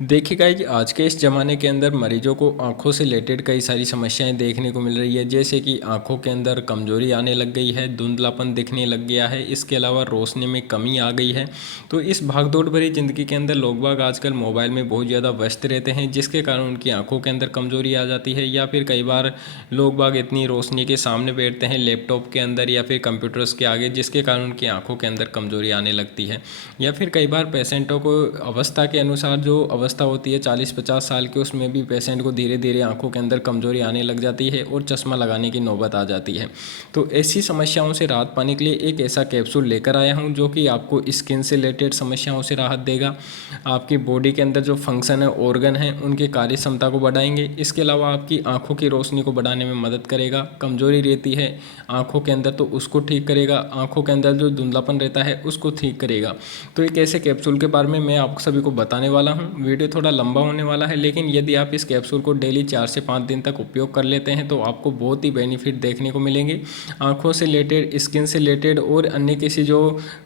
देखिए गाइज, आज के इस ज़माने के अंदर मरीजों को आँखों से रिलेटेड कई सारी समस्याएं देखने को मिल रही है। जैसे कि आँखों के अंदर कमजोरी आने लग गई है, धुंधलापन दिखने लग गया है, इसके अलावा रोशनी में कमी आ गई है। तो इस भागदौड़ भरी ज़िंदगी के अंदर लोग बाग आजकल मोबाइल में बहुत ज़्यादा व्यस्त रहते हैं, जिसके कारण उनकी आँखों के अंदर कमजोरी आ जाती है। या फिर कई बार लोग बाग इतनी रोशनी के सामने बैठते हैं, लैपटॉप के अंदर या फिर कंप्यूटर्स के आगे, जिसके कारण उनकी आँखों के अंदर कमजोरी आने लगती है। या फिर कई बार पेशेंटों को अवस्था के अनुसार जो अवस्था होती है 40-50 साल की, उसमें भी पेशेंट को धीरे धीरे आंखों के अंदर कमजोरी आने लग जाती है और चश्मा लगाने की नौबत आ जाती है। तो ऐसी समस्याओं से राहत पाने के लिए एक ऐसा कैप्सूल लेकर आया हूं जो कि आपको स्किन से रिलेटेड समस्याओं से राहत देगा, आपकी बॉडी के अंदर जो फंक्शन है, ऑर्गन है, उनकी कार्य क्षमता को बढ़ाएंगे। इसके अलावा आपकी आंखों की रोशनी को बढ़ाने में मदद करेगा। कमजोरी रहती है आंखों के अंदर तो उसको ठीक करेगा, आंखों के अंदर जो धुंधलापन रहता है उसको ठीक करेगा। तो एक ऐसे कैप्सूल के बारे में मैं आप सभी को बताने वाला हूं। वीडियो थोड़ा लंबा होने वाला है, लेकिन यदि आप इस कैप्सूल को डेली 4 से 5 दिन तक उपयोग कर लेते हैं तो आपको बहुत ही बेनिफिट देखने को मिलेंगे। आंखों से रिलेटेड, स्किन से रिलेटेड और अन्य किसी जो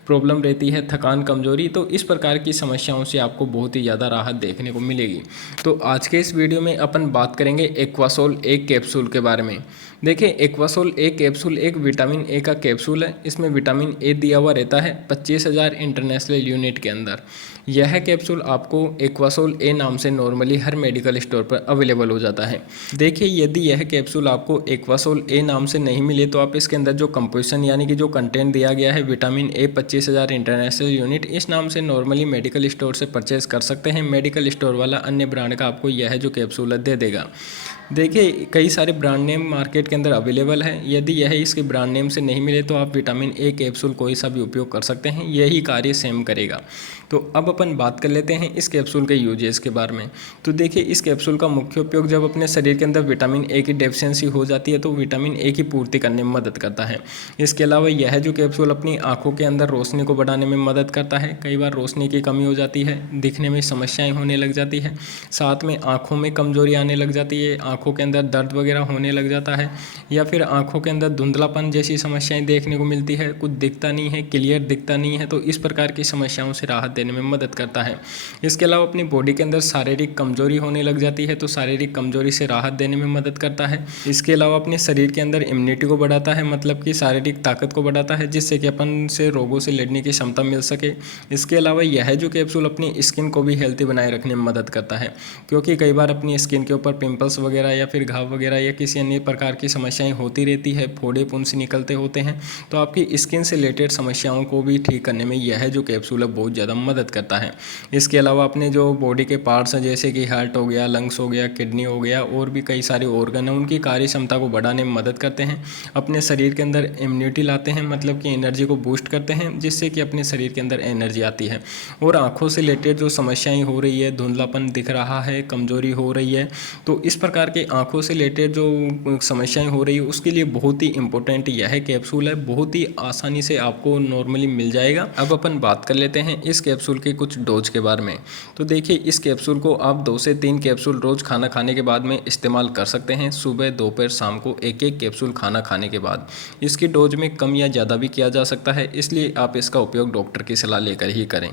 प्रॉब्लम रहती है, थकान, कमजोरी, तो इस प्रकार की समस्याओं से आपको बहुत ही ज़्यादा राहत देखने को मिलेगी। तो आज के इस वीडियो में अपन बात करेंगे एक्वासोल एक कैप्सूल के बारे में। देखिए, एक्वासोल एक कैप्सूल एक विटामिन ए का कैप्सूल है। इसमें विटामिन ए दिया हुआ रहता है 25,000 इंटरनेशनल यूनिट के अंदर। यह कैप्सूल आपको एक्वासोल ए नाम से नॉर्मली हर मेडिकल स्टोर पर अवेलेबल हो जाता है। देखिए, यदि यह कैप्सूल आपको एक्वासोल ए नाम से नहीं मिले तो आप इसके अंदर जो कंपोजिशन यानी कि जो कंटेंट दिया गया है विटामिन ए 25,000 इंटरनेशनल यूनिट, इस नाम से नॉर्मली मेडिकल स्टोर से परचेज कर सकते हैं। मेडिकल स्टोर वाला अन्य ब्रांड का आपको यह जो कैप्सूल दे देगा। देखिए, कई सारे ब्रांड नेम मार्केट के अंदर अवेलेबल है। यदि यह इसके ब्रांड नेम से नहीं मिले तो आप विटामिन ए कैप्सूल कोई सा भी उपयोग कर सकते हैं, यही कार्य सेम करेगा। तो अब अपन बात कर लेते हैं इस कैप्सूल के यूजेस के बारे में। तो देखिए, इस कैप्सूल का मुख्य उपयोग जब अपने शरीर के अंदर विटामिन ए की डेफिशिएंसी हो जाती है तो विटामिन ए की पूर्ति करने में मदद करता है। इसके अलावा यह जो कैप्सूल अपनी आंखों के अंदर रोशनी को बढ़ाने में मदद करता है। कई बार रोशनी की कमी हो जाती है, दिखने में समस्याएं होने लग जाती है, साथ में आंखों में कमजोरी आने लग जाती है, आंखों के अंदर दर्द वगैरह होने लग जाता है, या फिर आंखों के अंदर धुंधलापन जैसी समस्याएं देखने को मिलती है, कुछ दिखता नहीं है, क्लियर दिखता नहीं है, तो इस प्रकार की समस्याओं से राहत देने में मदद करता है। इसके अलावा अपनी बॉडी के अंदर शारीरिक कमजोरी होने लग जाती है तो शारीरिक कमजोरी से राहत देने में मदद करता है। इसके अलावा अपने शरीर के अंदर इम्यूनिटी को बढ़ाता है, मतलब कि शारीरिक ताकत को बढ़ाता है, जिससे कि अपन से रोगों से लड़ने की क्षमता मिल सके। इसके अलावा यह जो कैप्सूल अपनी स्किन को भी हेल्थी बनाए रखने में मदद करता है, क्योंकि कई बार अपनी स्किन के ऊपर पिंपल्स वगैरह या फिर घाव वगैरह या किसी अन्य प्रकार की समस्याएं होती रहती है, फोड़े पुंस निकलते होते हैं, तो आपकी स्किन से रिलेटेड समस्याओं को भी ठीक करने में यह जो कैप्सूल है बहुत ज़्यादा मदद करता है। इसके अलावा अपने जो बॉडी के पार्ट्स हैं, जैसे कि हार्ट हो गया, लंग्स हो गया, किडनी हो गया, और भी कई सारे ऑर्गन हैं, उनकी कार्य क्षमता को बढ़ाने में मदद करते हैं। अपने शरीर के अंदर इम्यूनिटी लाते हैं, मतलब कि एनर्जी को बूस्ट करते हैं, जिससे कि अपने शरीर के अंदर एनर्जी आती है। और आँखों से रिलेटेड जो समस्याएं हो रही है, धुंधलापन दिख रहा है, कमजोरी हो रही है, तो इस प्रकार के आँखों से रिलेटेड जो समस्याएं हो रही है उसके लिए बहुत ही इंपॉर्टेंट यह कैप्सूल है। बहुत ही आसानी से आपको नॉर्मली मिल जाएगा। अब अपन बात कर लेते हैं इस कैप्सूल के कुछ डोज के बारे में। तो देखिए, इस कैप्सूल को आप 2 से 3 कैप्सूल रोज खाना खाने के बाद में इस्तेमाल कर सकते हैं। सुबह, दोपहर, शाम को एक एक कैप्सूल खाना खाने के बाद। इसकी डोज में कम या ज़्यादा भी किया जा सकता है, इसलिए आप इसका उपयोग डॉक्टर की सलाह लेकर ही करें।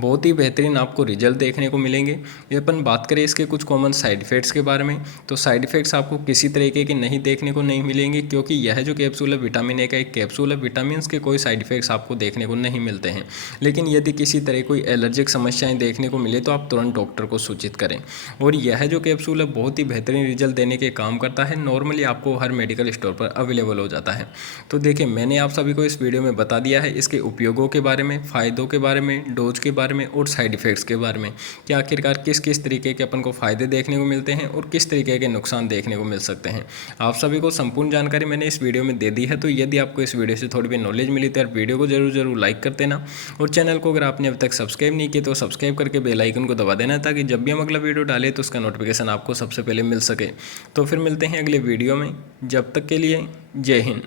बहुत ही बेहतरीन आपको रिजल्ट देखने को मिलेंगे। ये अपन बात करें इसके कुछ कॉमन साइड इफेक्ट्स के बारे में, तो साइड इफेक्ट्स आपको किसी तरीके के नहीं देखने को नहीं मिलेंगे, क्योंकि यह जो कैप्सूल है विटामिन ए का एक कैप्सूल है। विटामिन के कोई साइड इफेक्ट्स आपको देखने को नहीं मिलते हैं। लेकिन यदि किसी तरह कोई एलर्जिक समस्याएं देखने को मिले तो आप तुरंत डॉक्टर को सूचित करें। और यह जो कैप्सूल है बहुत ही बेहतरीन रिजल्ट देने के काम करता है। नॉर्मली आपको हर मेडिकल स्टोर पर अवेलेबल हो जाता है। तो देखिए, मैंने आप सभी को इस वीडियो में बता दिया है इसके उपयोगों के बारे में, फ़ायदों के बारे में, डोज के बारे में और साइड इफेक्ट्स के बारे में, कि आखिरकार किस किस तरीके के अपन को फ़ायदे देखने को मिलते हैं और किस तरीके के नुकसान देखने को मिल सकते हैं। आप सभी को संपूर्ण जानकारी मैंने इस वीडियो में दे दी है। तो यदि आपको इस वीडियो से थोड़ी भी नॉलेज मिली तो यार वीडियो को जरूर लाइक कर देना, और चैनल को अगर आपने अब तक सब्सक्राइब नहीं किया तो सब्सक्राइब करके बेल आइकन को दबा देना, ताकि जब भी हम अगला वीडियो डालें तो उसका नोटिफिकेशन आपको सबसे पहले मिल सके। तो फिर मिलते हैं अगले वीडियो में, जब तक के लिए जय हिंद।